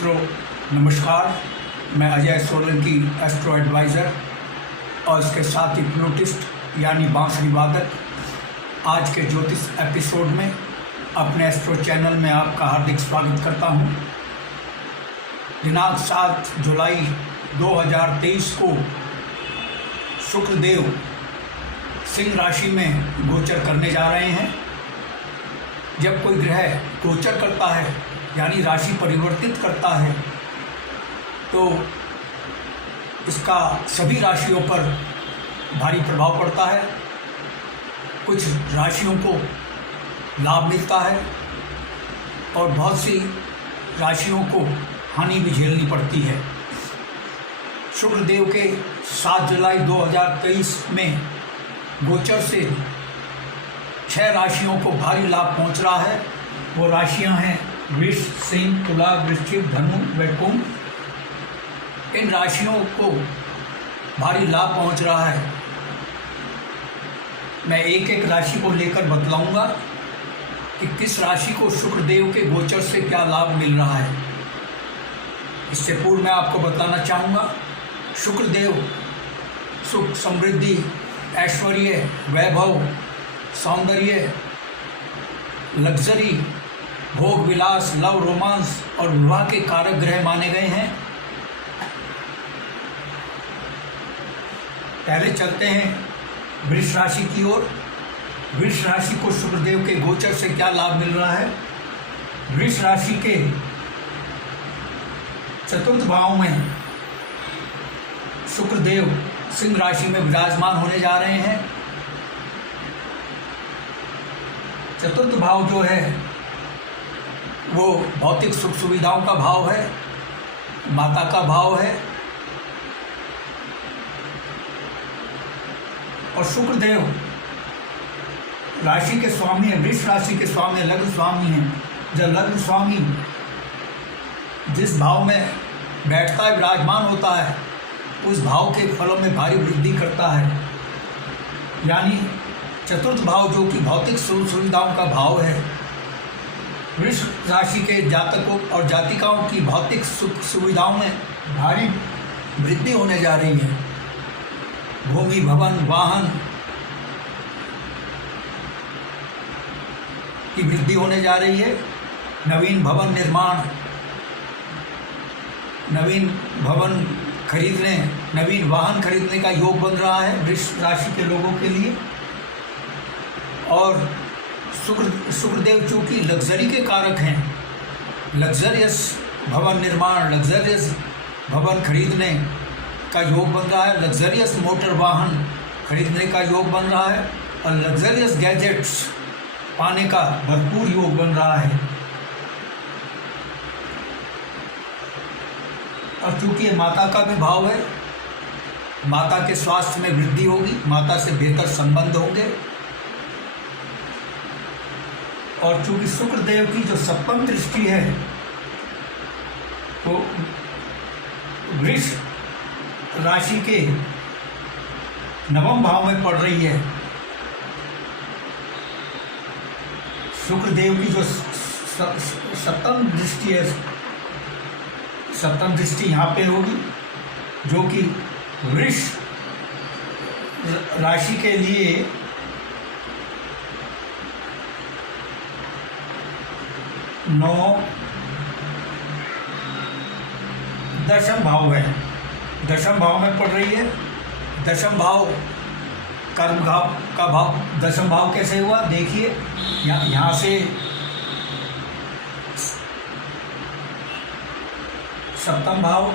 मित्रों नमस्कार। मैं अजय सोलंकी एस्ट्रो एडवाइज़र और इसके साथ ही फ्लूटिस्ट यानी बांसुरी वादक आज के ज्योतिष एपिसोड में अपने एस्ट्रो चैनल में आपका हार्दिक स्वागत करता हूं। दिनांक 7 जुलाई 2023 को शुक्रदेव सिंह राशि में गोचर करने जा रहे हैं। जब कोई ग्रह गोचर करता है यानी राशि परिवर्तित करता है तो इसका सभी राशियों पर भारी प्रभाव पड़ता है। कुछ राशियों को लाभ मिलता है और बहुत सी राशियों को हानि भी झेलनी पड़ती है। शुक्रदेव के 7 जुलाई 2023 में गोचर से 6 राशियों को भारी लाभ पहुंच रहा है। वो राशियां हैं वृष, सिंह, तुला, वृश्चिक, धनु व कुंभ। इन राशियों को भारी लाभ पहुंच रहा है। मैं एक एक राशि को लेकर बतलाऊंगा कि किस राशि को शुक्रदेव के गोचर से क्या लाभ मिल रहा है। इससे पूर्व मैं आपको बताना चाहूँगा, शुक्रदेव सुख, समृद्धि, ऐश्वर्य, वैभव, सौंदर्य, लग्जरी, भोग विलास, लव, रोमांस और विवाह के कारक ग्रह माने गए हैं। पहले चलते हैं वृष राशि की ओर। वृष राशि को शुक्रदेव के गोचर से क्या लाभ मिल रहा है। वृष राशि के चतुर्थ भाव में शुक्रदेव सिंह राशि में विराजमान होने जा रहे हैं। चतुर्थ भाव जो है वो भौतिक सुख सुविधाओं का भाव है, माता का भाव है। और शुक्रदेव राशि के स्वामी है, वृष राशि के स्वामी, लग्न स्वामी हैं। जब लग्न स्वामी जिस भाव में बैठता है, विराजमान होता है, उस भाव के फलों में भारी वृद्धि करता है। यानी चतुर्थ भाव जो कि भौतिक सुख सुविधाओं का भाव है, वृष राशि के जातकों और जातिकाओं की भौतिक सुख सुविधाओं में भारी वृद्धि होने जा रही है। भूमि, भवन, वाहन की वृद्धि होने जा रही है। नवीन भवन निर्माण, नवीन भवन खरीदने, नवीन वाहन खरीदने का योग बन रहा है वृष राशि के लोगों के लिए। और शुक्रदेव चूँकि लग्जरी के कारक हैं, लग्जरियस भवन निर्माण, लग्जरियस भवन खरीदने का योग बन रहा है, लग्जरियस मोटर वाहन खरीदने का योग बन रहा है और लग्जरियस गैजेट्स पाने का भरपूर योग बन रहा है। और चूँकि ये माता का भी भाव है, माता के स्वास्थ्य में वृद्धि होगी, माता से बेहतर संबंध होंगे। और चूँकि शुक्रदेव की जो सप्तम दृष्टि है वो वृष राशि के 9वें भाव में पड़ रही है। शुक्रदेव की जो सप्तम दृष्टि है, सप्तम दृष्टि यहाँ पे होगी, जो कि वृष राशि के लिए 9 दशम भाव है, दशम भाव में पड़ रही है। दशम भाव कर्म भाव का भाव, दशम भाव कैसे हुआ देखिए। यहाँ से सप्तम भाव,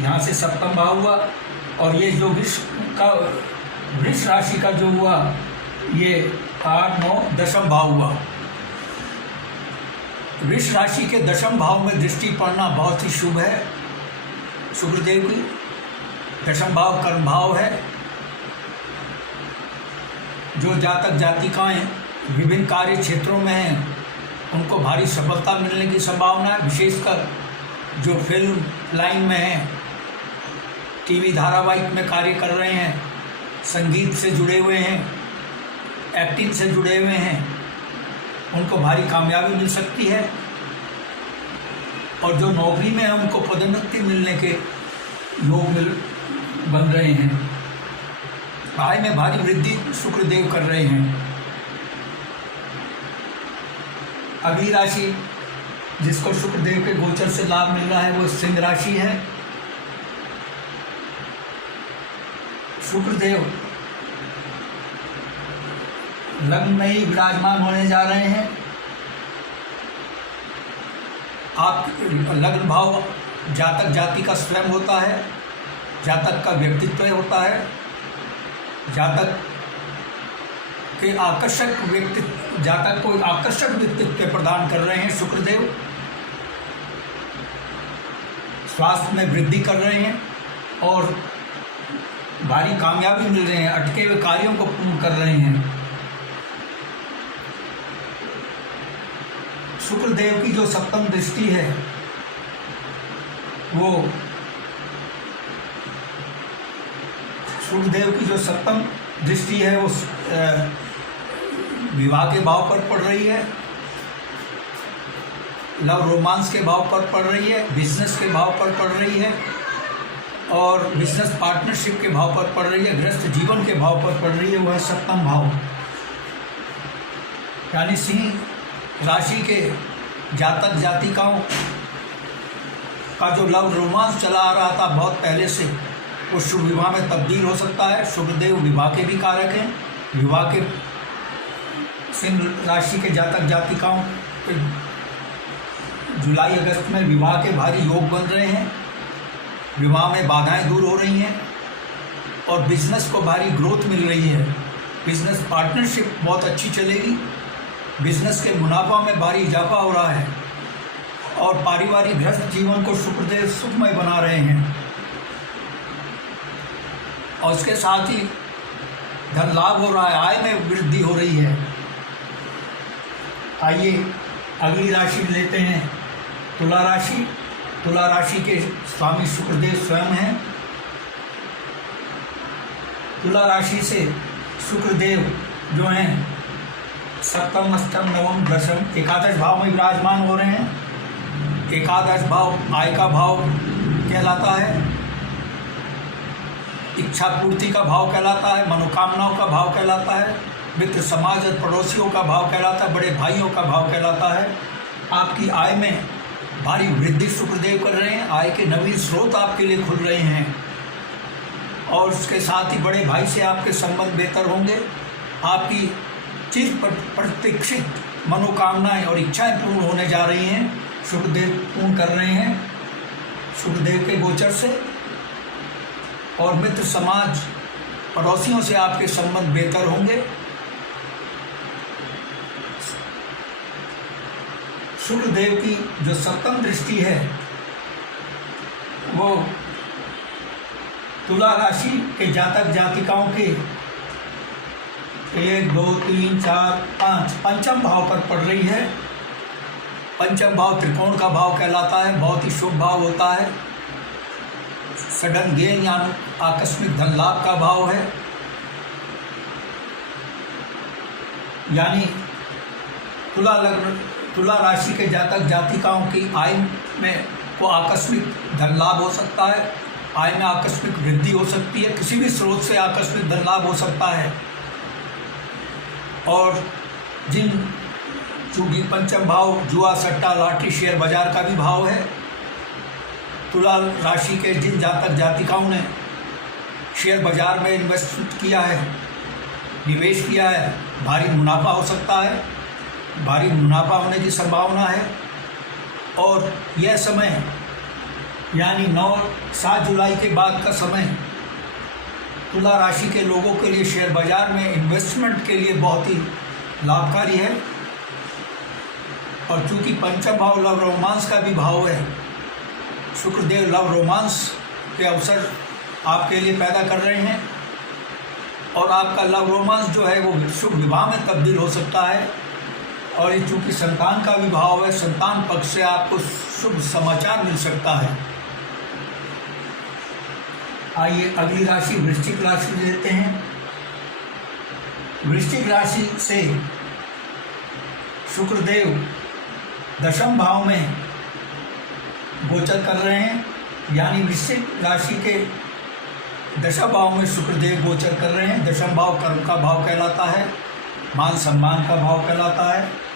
यहाँ से सप्तम भाव हुआ और ये जो वृष राशि का जो हुआ ये 8, 9 दशम भाव हुआ। वृष राशि के दशम भाव में दृष्टि पड़ना बहुत ही शुभ है। शुक्रदेव की दशम भाव कर्म भाव है। जो जातक जातिकाएं विभिन्न कार्य क्षेत्रों में हैं उनको भारी सफलता मिलने की संभावना है। विशेषकर जो फिल्म लाइन में हैं, टीवी धारावाहिक में कार्य कर रहे हैं, संगीत से जुड़े हुए हैं, एक्टिंग से जुड़े हुए हैं उनको भारी कामयाबी मिल सकती है, और जो नौकरी में है उनको पदोन्नति मिलने के योग बन रहे हैं। आय में भारी वृद्धि शुक्रदेव कर रहे हैं। अगली राशि जिसको शुक्रदेव के गोचर से लाभ मिल रहा है वो सिंह राशि है। शुक्रदेव लग्न में ही विराजमान होने जा रहे हैं। आप लग्न भाव जातक जाति का स्वयं होता है, जातक का व्यक्तित्व होता है, जातक के आकर्षक व्यक्तित्व, जातक को आकर्षक व्यक्तित्व प्रदान कर रहे हैं शुक्रदेव। स्वास्थ्य में वृद्धि कर रहे हैं और भारी कामयाबी मिल रहे हैं, अटके हुए कार्यों को पूर्ण कर रहे हैं। शुक्रदेव की जो सप्तम दृष्टि है वो शुक्रदेव की जो सप्तम दृष्टि है वो विवाह के भाव पर पड़ रही है, लव रोमांस के भाव पर पड़ रही है, बिजनेस के भाव पर पड़ रही है और बिजनेस पार्टनरशिप के भाव पर पड़ रही है, गृहस्थ जीवन के भाव पर पड़ रही है। वह सप्तम भाव यानी सिंह राशि के जातक जातिकाओं का जो लव रोमांस चला आ रहा था बहुत पहले से, वो शुभ विवाह में तब्दील हो सकता है। शुक्रदेव विवाह के भी कारक हैं। विवाह के सिंह राशि के जातक जातिकाओं जुलाई अगस्त में विवाह के भारी योग बन रहे हैं। विवाह में बाधाएं दूर हो रही हैं और बिजनेस को भारी ग्रोथ मिल रही है। बिजनेस पार्टनरशिप बहुत अच्छी चलेगी। बिजनेस के मुनाफा में भारी इजाफा हो रहा है और पारिवारिक गृहस्थ जीवन को शुक्रदेव सुखमय बना रहे हैं और इसके साथ ही धन लाभ हो रहा है, आय में वृद्धि हो रही है। आइए अगली राशि लेते हैं तुला राशि। तुला राशि के स्वामी शुक्रदेव स्वयं हैं। तुला राशि से शुक्रदेव जो हैं सप्तम अष्टम नवम दशम एकादश भाव में विराजमान हो रहे हैं। एकादश भाव आय का भाव कहलाता है, इच्छा पूर्ति का भाव कहलाता है, मनोकामनाओं का भाव कहलाता है, मित्र समाज और पड़ोसियों का भाव कहलाता है, बड़े भाइयों का भाव कहलाता है। आपकी आय में भारी वृद्धि शुक्रदेव कर रहे हैं। आय के नवीन स्रोत आपके लिए खुल रहे हैं और उसके साथ ही बड़े भाई से आपके संबंध बेहतर होंगे। आपकी चिर प्रतीक्षित मनोकामनाएं और इच्छाएं पूर्ण होने जा रही हैं। शुक्रदेव पूर्ण कर रहे हैं शुक्रदेव के गोचर से, और मित्र समाज पड़ोसियों से आपके संबंध बेहतर होंगे। शुक्रदेव की जो सप्तम दृष्टि है वो तुला राशि के जातक जातिकाओं के 1 2 3 4 5 पंचम भाव पर पड़ रही है। पंचम भाव त्रिकोण का भाव कहलाता है, बहुत ही शुभ भाव होता है। सडन गेन यानी आकस्मिक धन लाभ का भाव है। यानी तुला राशि के जातक जातिकाओं की आय में को आकस्मिक धन लाभ हो सकता है, आय में आकस्मिक वृद्धि हो सकती है, किसी भी स्रोत से आकस्मिक धन लाभ हो सकता है। और चूंकि पंचम भाव जुआ सट्टा लॉटरी शेयर बाजार का भी भाव है, तुला राशि के जिन जातक जातिकाओं ने शेयर बाजार में इन्वेस्ट किया है, निवेश किया है, भारी मुनाफा हो सकता है, भारी मुनाफा होने की संभावना है। और यह समय यानी 7 जुलाई के बाद का समय तुला राशि के लोगों के लिए शेयर बाजार में इन्वेस्टमेंट के लिए बहुत ही लाभकारी है। और चूँकि पंचम भाव लव रोमांस का भी भाव है, शुक्रदेव लव रोमांस के अवसर आपके लिए पैदा कर रहे हैं और आपका लव रोमांस जो है वो शुभ विवाह में तब्दील हो सकता है। और ये चूँकि संतान का भी भाव है, संतान पक्ष से आपको शुभ समाचार मिल सकता है। आइए अगली राशि वृश्चिक राशि लेते हैं। वृश्चिक राशि से शुक्रदेव दशम भाव में गोचर कर रहे हैं, यानी वृश्चिक राशि के दशम भाव में शुक्रदेव गोचर कर रहे हैं। दशम भाव कर्म का भाव कहलाता है, मान सम्मान का भाव कहलाता है।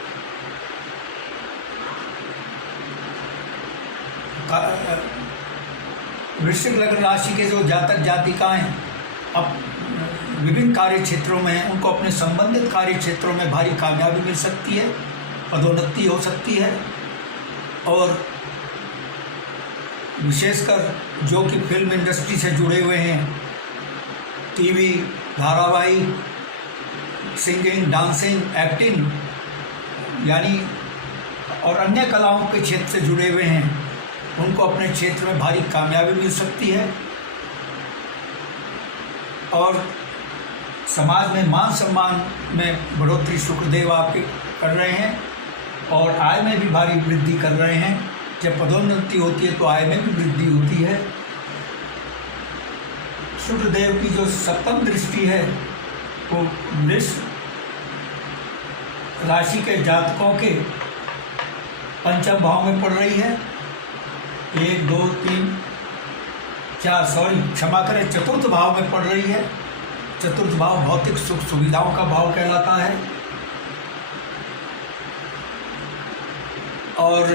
वृश्चिक लग्न राशि के जो जातक जातिकाएं अब विभिन्न कार्य क्षेत्रों में हैं, उनको अपने संबंधित कार्य क्षेत्रों में भारी कामयाबी मिल सकती है, पदोन्नति हो सकती है। और विशेषकर जो कि फिल्म इंडस्ट्री से जुड़े हुए हैं, टीवी धारावाहिक, सिंगिंग, डांसिंग, एक्टिंग यानी और अन्य कलाओं के क्षेत्र से जुड़े हुए हैं, उनको अपने क्षेत्र में भारी कामयाबी मिल सकती है। और समाज में मान सम्मान में बढ़ोतरी शुक्रदेव आपके कर रहे हैं और आय में भी भारी वृद्धि कर रहे हैं। जब पदोन्नति होती है तो आय में भी वृद्धि होती है। शुक्रदेव की जो सप्तम दृष्टि है वो वृष राशि के जातकों के पंचम भाव में पड़ रही है। 1 2 3 4 क्षमा करें, चतुर्थ भाव में पड़ रही है। चतुर्थ भाव भौतिक सुख सुविधाओं का भाव कहलाता है और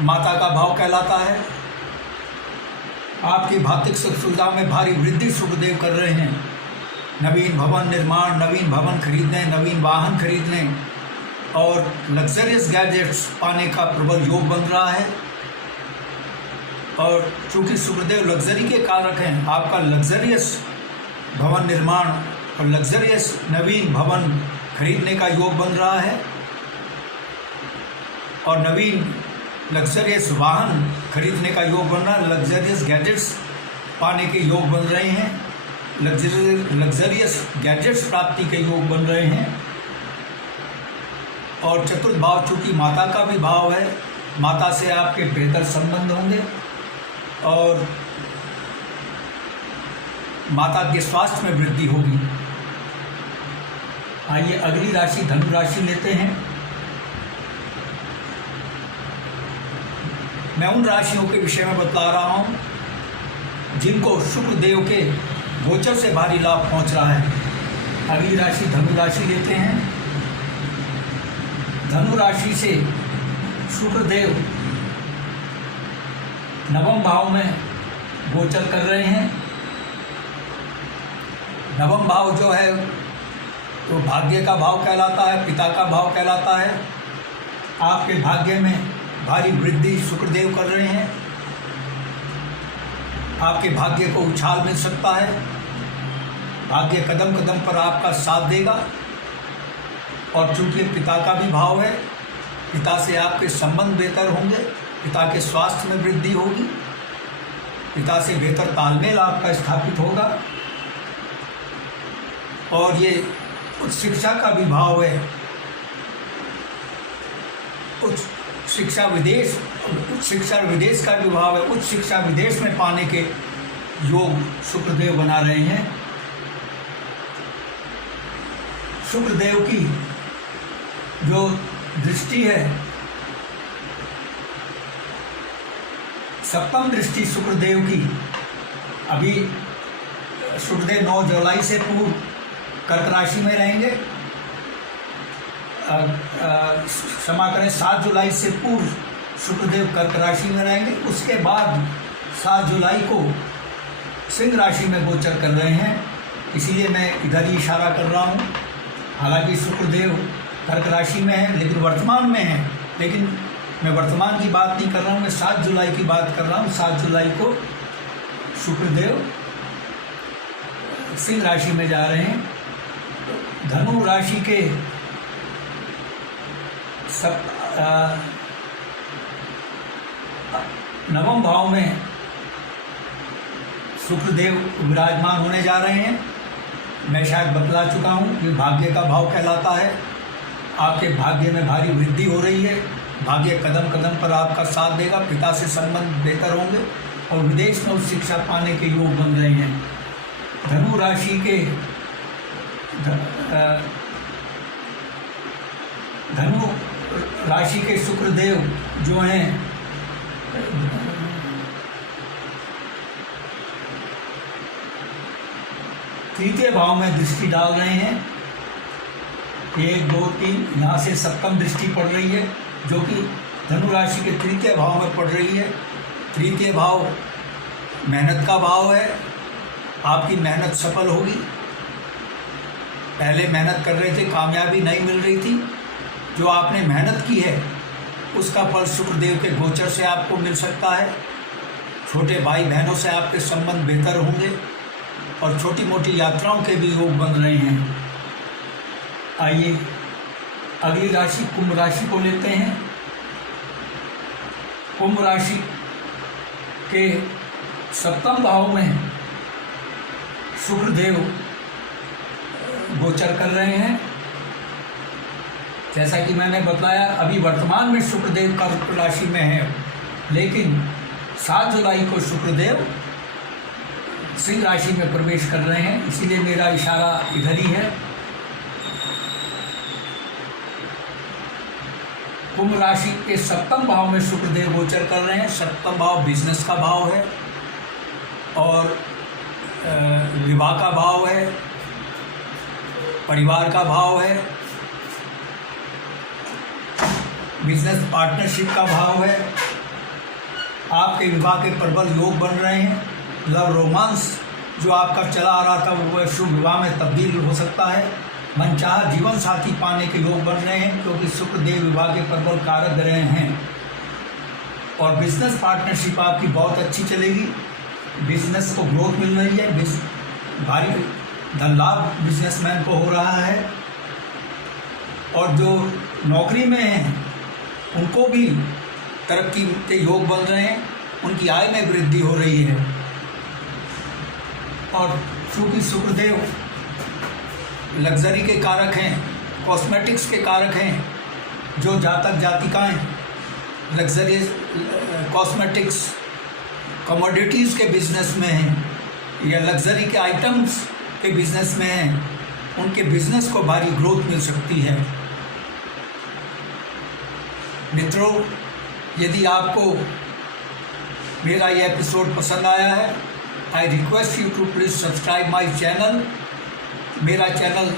माता का भाव कहलाता है। आपकी भौतिक सुख सुविधा में भारी वृद्धि शुक्रदेव कर रहे हैं। नवीन भवन निर्माण, नवीन भवन खरीदने, नवीन वाहन खरीदने और लग्जरियस गैजेट्स पाने का प्रबल योग बन रहा है। और चूँकि शुक्रदेव लग्जरी के कारक हैं, आपका लग्जरियस भवन निर्माण और लग्जरियस नवीन भवन खरीदने का योग बन रहा है और नवीन लग्जरियस वाहन खरीदने का योग बन रहा है। लग्जरियस गैजेट्स पाने के योग बन रहे हैं, लग्जरियस गैजेट्स प्राप्ति के योग बन रहे हैं। और चतुर्थ भाव चूँकि माता का भी भाव है, माता से आपके बेहतर संबंध होंगे और माता के स्वास्थ्य में वृद्धि होगी। आइए अगली राशि धनु राशि लेते हैं। मैं उन राशियों के विषय में बता रहा हूँ जिनको शुक्रदेव के गोचर से भारी लाभ पहुँच रहा है। अगली राशि धनु राशि लेते हैं। धनु राशि से शुक्रदेव नवम भाव में गोचर कर रहे हैं। नवम भाव जो है तो भाग्य का भाव कहलाता है, पिता का भाव कहलाता है। आपके भाग्य में भारी वृद्धि शुक्रदेव कर रहे हैं। आपके भाग्य को उछाल मिल सकता है। भाग्य कदम कदम पर आपका साथ देगा। और चूँकि पिता का भी भाव है, पिता से आपके संबंध बेहतर होंगे, पिता के स्वास्थ्य में वृद्धि होगी, पिता से बेहतर तालमेल आपका स्थापित होगा। और ये उच्च शिक्षा का भी भाव है। उच्च शिक्षा विदेश का भी भाव है। उच्च शिक्षा विदेश में पाने के योग शुक्रदेव बना रहे हैं। शुक्रदेव की जो दृष्टि है, सप्तम दृष्टि शुक्रदेव की, अभी शुक्रदेव 9 जुलाई से पूर्व कर्क राशि में रहेंगे। क्षमा करें, 7 जुलाई से पूर्व शुक्रदेव कर्क राशि में रहेंगे। उसके बाद 7 जुलाई को सिंह राशि में गोचर कर रहे हैं, इसीलिए मैं इधर ही इशारा कर रहा हूँ। हालांकि शुक्रदेव कर्क राशि में है लेकिन वर्तमान में है, लेकिन मैं वर्तमान की बात नहीं कर रहा हूँ, मैं 7 जुलाई की बात कर रहा हूँ। 7 जुलाई को शुक्रदेव सिंह राशि में जा रहे हैं। धनु राशि के नवम भाव में शुक्रदेव विराजमान होने जा रहे हैं। मैं शायद बतला चुका हूँ, ये भाग्य का भाव कहलाता है। आपके भाग्य में भारी वृद्धि हो रही है। भाग्य कदम कदम पर आपका साथ देगा। पिता से संबंध बेहतर होंगे और विदेश में उच्च शिक्षा पाने के योग बन रहे हैं। धनु राशि के धनु राशि के शुक्रदेव जो हैं तृतीय भाव में दृष्टि डाल रहे हैं। 1, 2, 3 यहाँ से सप्तम दृष्टि पड़ रही है, जो कि धनु राशि के तृतीय भाव में पड़ रही है। तृतीय भाव मेहनत का भाव है। आपकी मेहनत सफल होगी। पहले मेहनत कर रहे थे, कामयाबी नहीं मिल रही थी। जो आपने मेहनत की है उसका फल शुक्रदेव के गोचर से आपको मिल सकता है। छोटे भाई बहनों से आपके संबंध बेहतर होंगे और छोटी मोटी यात्राओं के भी योग बन रहे हैं। आइए अगली राशि कुंभ राशि को लेते हैं। कुंभ राशि के सप्तम भाव में शुक्रदेव गोचर कर रहे हैं। जैसा कि मैंने बताया, अभी वर्तमान में शुक्रदेव कर्क राशि में है, लेकिन 7 जुलाई को शुक्रदेव सिंह राशि में प्रवेश कर रहे हैं। इसीलिए मेरा इशारा इधर ही है। कुंभ राशि के सप्तम भाव में शुक्रदेव गोचर कर रहे हैं। सप्तम भाव बिजनेस का भाव है और विवाह का भाव है, परिवार का भाव है, बिजनेस पार्टनरशिप का भाव है। आपके विवाह के प्रबल योग बन रहे हैं। लव रोमांस जो आपका चला आ रहा था वो शुभ विवाह में तब्दील हो सकता है। मनचाहा जीवन साथी पाने के योग बन रहे हैं, क्योंकि शुक्रदेव विवाह के प्रबल कारक ग्रह हैं। और बिजनेस पार्टनरशिप आपकी बहुत अच्छी चलेगी। बिजनेस को ग्रोथ मिल रही है। भारी धन लाभ बिजनेसमैन को हो रहा है। और जो नौकरी में हैं उनको भी तरक्की के योग बन रहे हैं। उनकी आय में वृद्धि हो रही है। और चूँकि शुक्रदेव लग्जरी के कारक हैं, कॉस्मेटिक्स के कारक हैं, जो जातक जातिकाएं लग्जरी कॉस्मेटिक्स कमोडिटीज़ के बिजनेस में हैं या लग्जरी के आइटम्स के बिजनेस में हैं, उनके बिजनेस को भारी ग्रोथ मिल सकती है। मित्रों, यदि आपको मेरा ये एपिसोड पसंद आया है, I request you to please subscribe my channel. मेरा चैनल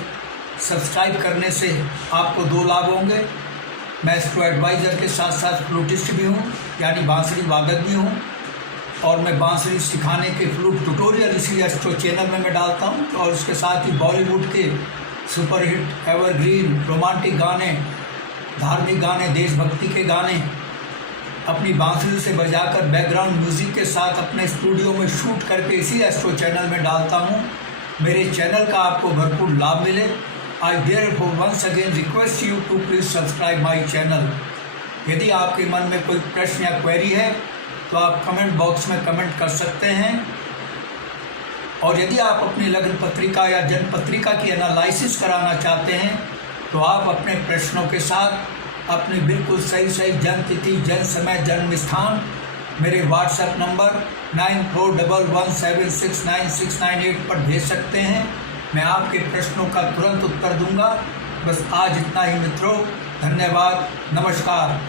सब्सक्राइब करने से आपको 2 लाभ होंगे। मैं एस्ट्रो एडवाइज़र के साथ साथ फ्लूटिस्ट भी हूँ, यानी बांसुरी वादक भी हूँ। और मैं बांसुरी सिखाने के फ्लूट ट्यूटोरियल इसी एस्ट्रो चैनल में मैं डालता हूँ। और उसके साथ ही बॉलीवुड के सुपरहिट एवरग्रीन रोमांटिक गाने, धार्मिक गाने, देशभक्ति के गाने अपनी बांसुरी से बजाकर बैकग्राउंड म्यूज़िक के साथ अपने स्टूडियो में शूट करके इसी एस्ट्रो चैनल में डालता हूँ। मेरे चैनल का आपको भरपूर लाभ मिले। I therefore once again request you to please subscribe my channel. यदि आपके मन में कोई प्रश्न या क्वेरी है तो आप कमेंट बॉक्स में कमेंट कर सकते हैं। और यदि आप अपनी लग्न पत्रिका या जन्म पत्रिका की एनालिसिस कराना चाहते हैं तो आप अपने प्रश्नों के साथ अपनी बिल्कुल सही जन्म तिथि, जन्म समय, जन्म स्थान मेरे व्हाट्सएप नंबर 9411769698 पर भेज सकते हैं। मैं आपके प्रश्नों का तुरंत उत्तर दूंगा। बस आज इतना ही मित्रों। धन्यवाद। नमस्कार।